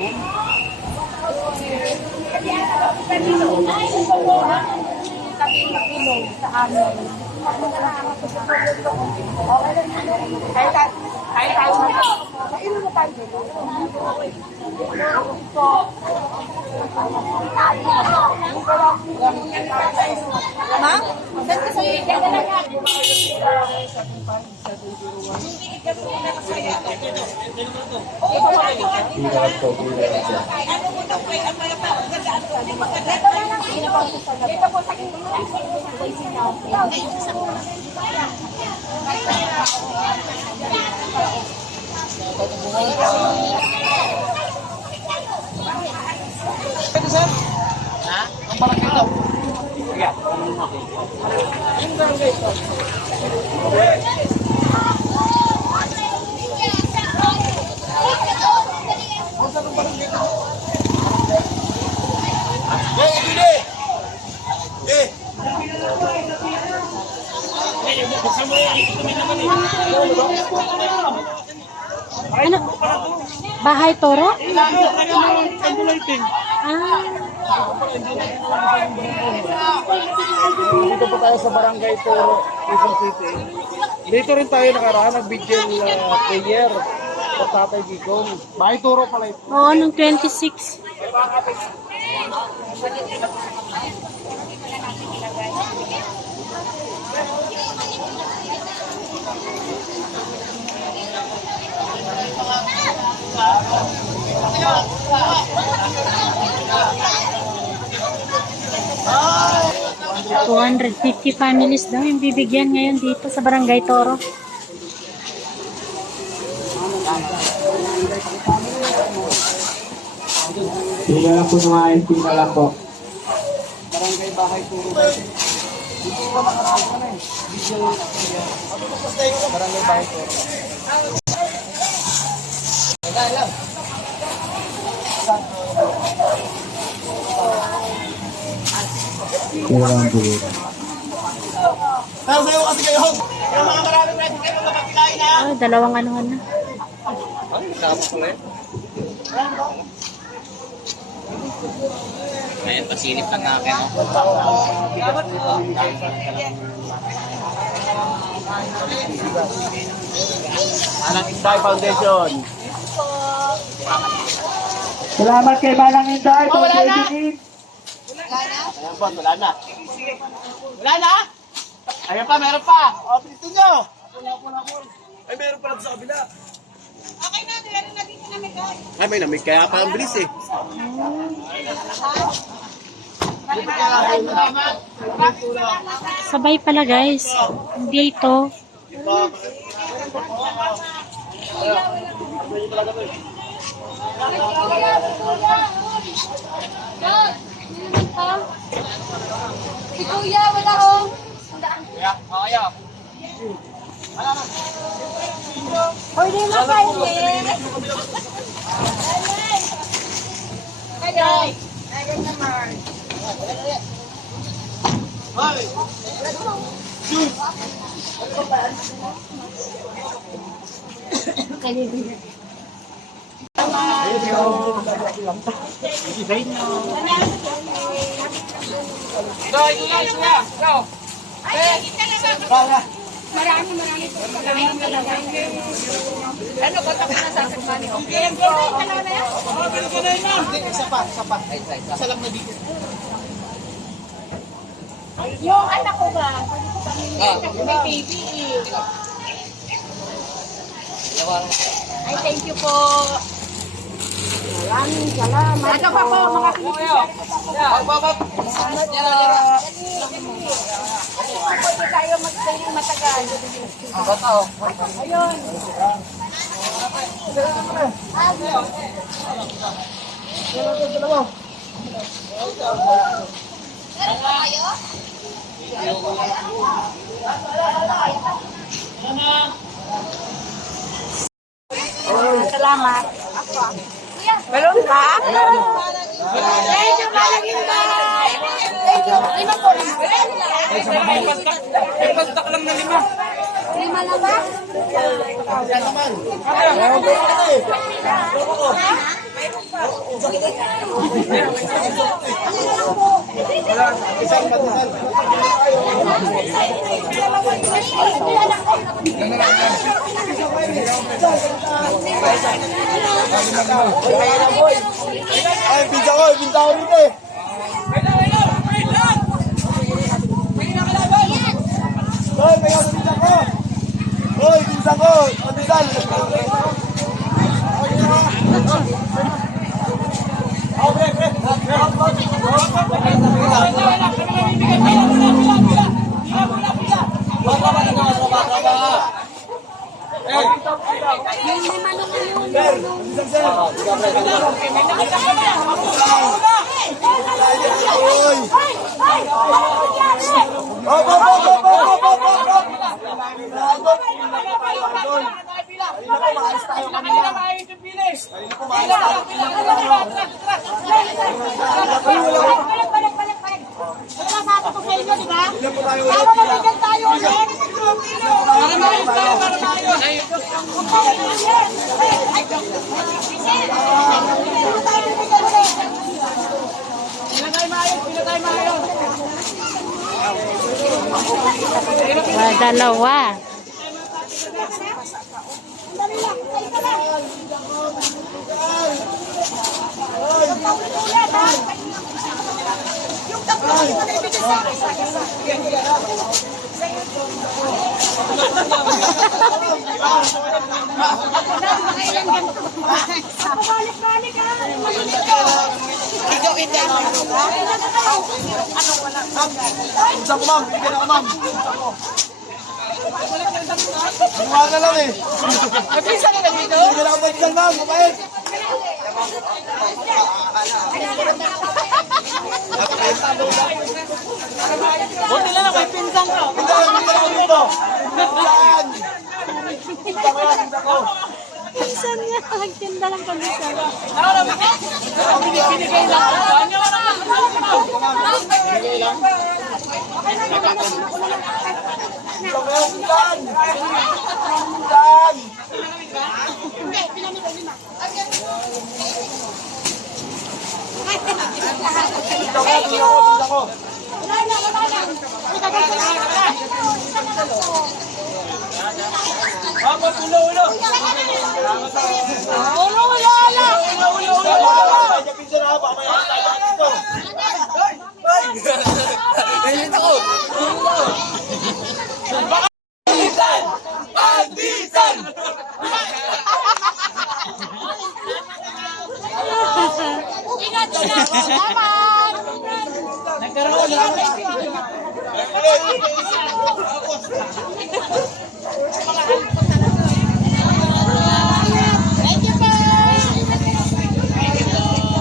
Sa amin. Kahit tayo na. Kailan na tayo dito? Ma'am? Saan ka sa iyo? Ha? Ang parang ito. Yeah. Ano? Bahay Toro? Dito po tayo sa Barangay Toro, Quezon City. Dito rin tayo nakaraan, nag-vigil prayer sa Tatay Gigong. Bahay Toro pala ito. Oo, nung 26. $250 families daw yung bibigyan ngayon dito sa Barangay Toro. Hindi na lang po sa mga MP na lang po. Barangay Bahay Toro. Dito ka nakaraan ka na eh. Vigil prayer. Barangay Bahay Toro. Kailangan po. Sayo kasi kayo. Yung mga maraming ready kayo magpapilain na. Oh, dalawang anuhan na. Ay, tama pala eh. Ngayon, pasilip lang natin. Anang Inday Foundation. Salamat kay Manang Inday. Wala na? Ayan po, wala na. Wala na? Ayan pa, meron pa. O, pilitin nyo. Ay, meron pala sa kabila. Okay na, meron na dito na may guys. Ay, may namig kaya pa ang bilis eh. Sabay pala guys. Hindi ito. Si Kuya, wala ko. Hoy, di na kayo eh. Kayo. Ayun naman. Hoy! Marami. Ano ba ito na sasakmani? Okay, Isa pa. Isa lang na dito. yung anak ko ba? Kasi may baby eh. Ay, thank you po. Maraming salamat. Ano pa po, mga pinipigyan. Pwede tayo mag-stay matagal. Ayun. Salamat. Meron ka? Thank you, Malagin Bay. Thank you. Lima po. May pagtak lang na 5. Lima na ba? Yan naman. Ay, pinsa ko rito eh. Hoy, may ako pinsa ko. Hoy, pinsa ko. Pinsan. Dalawa. Pinsa ko, ma'am. Bigyan ako, ma'am. Buwa ka lang eh. Napisa ka na dito? Bigyan ako pinsan, ma'am. Kapait. Buti na lang, may pinsang ka. Bigyan ako dito. Saan? Pinsa ko yan, pinsa ko. Pinsan niya, nagtinda lang pagbisan. Binigay lang ako. Pinsa ko yan, pinsan. Pinsan. Pinsa ko yan, pinsa ko. Pinsan na, baka may tayo dito. Nagkaroon lang.